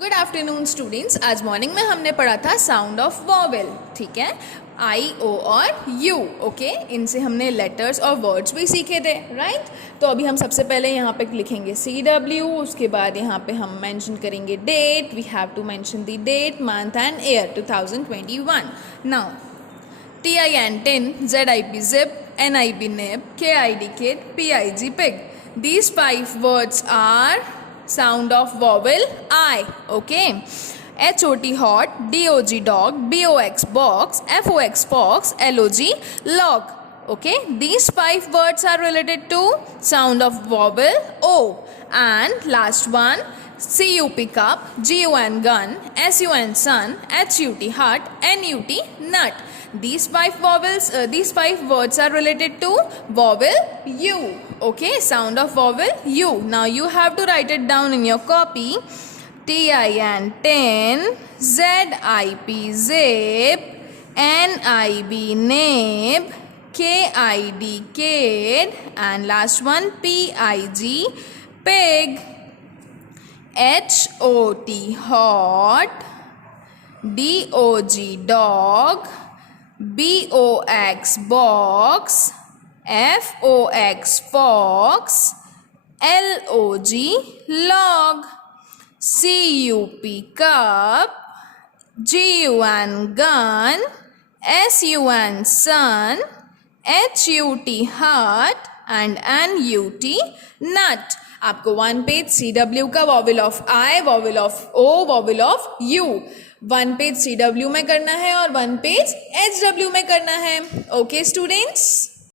Good afternoon students. आज morning में हमने पढ़ा था साउंड ऑफ वॉवेल, ठीक है, आई ओ और यू। ओके, इनसे हमने लेटर्स और वर्ड्स भी सीखे थे, राइट। तो अभी हम सबसे पहले यहाँ पे लिखेंगे CW, उसके बाद यहाँ पे हम मेंशन करेंगे date. We have to mention the date, month and year 2021। Now TIN tin, ZIP zip, NIB nib, KID kid, PIG pig. These 5 words are sound of vowel I. Okay. HOT hot, DOG dog, BOX box, FOX fox, LOG log. Okay. These 5 words are related to sound of vowel O. And last one, CUP cup, GUN gun, SUN sun, HUT hut, NUT nut. These 5 words are related to vowel U. Okay, sound of vowel U. Now you have to write it down in your copy. TIN tin, ZIP zip, NIB nib, KID kid, and last one PIG pig. HOT hot, DOG dog, BOX box, FOX fox, LOG log, CUP cup, GUN gun, SUN sun, HUT hut and NUT nut. आपको 1 page CW का vowel of I, vowel of O, vowel of U 1 page CW में करना है और 1 page HW में करना है। Okay students.